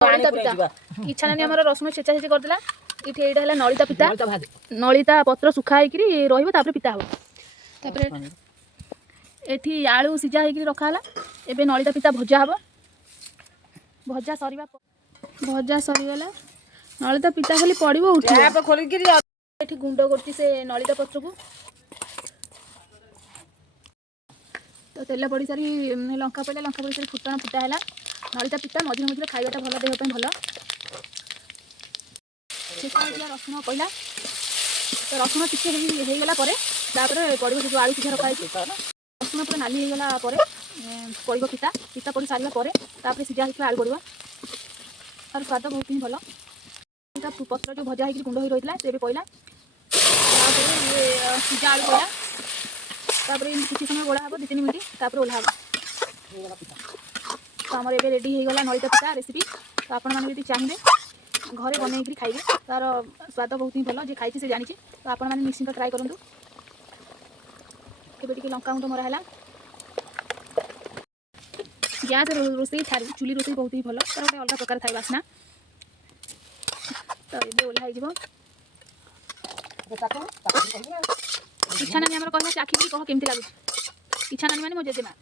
नलिता पिता इच्छा नानी आमर रसुण छेचा छेची करदेला इठी एटा हला नलिता पिता नलिता पत्र सुखा होइकरी रहिबो तापर पिता हो तापर एठी आलू सिजा होइकरी रखा हला एबे नलिता पिता भजा हबो भजा सरीगला नलिता पिता खाली पड़िबो उठिबो खोलिकरी एठी गुंड करती से नलिता पत्र को तो तेल पड़ सारी लंका पड़े लंका पड़ सारी फुटण फुटा है नलिता पिता मझे मझे खाइबाटा भल देह भल रसुण पड़ा तो रसुण टिके होगला पड़ो जो आलू सीधा रखाई रसुण पूरा नाली होगला पड़ो पिता पिता पड़ सारा सीझा होकर आलू पड़ो तार स्वाद बहुत ही भल पत्र जो भजा हो गुंड हो रही है से पड़ा सीझा आलू पड़ा तापर किसी समय गोड़ा हम 2-3 मिनट तापर ओल्हा तो आमर ए रेडी हो गला नलिता पिता रेसिपी तो आपण मैंने चाहिए घरे बनई खाइबे तार स्वाद बहुत ही भल जे खाई से जानी तो आपण मैंने निश्चिंत ट्राए करूँ के लंका गुंड मरा है गैस रोसई चुली रोसई बहुत ही भल तार गोटे अलग प्रकार थाई बास्ना तो ये ओल्हा इच्छा नानी आमर कह चाखी कह केमती लगुच इच्छा नानी माने मो जेजेमा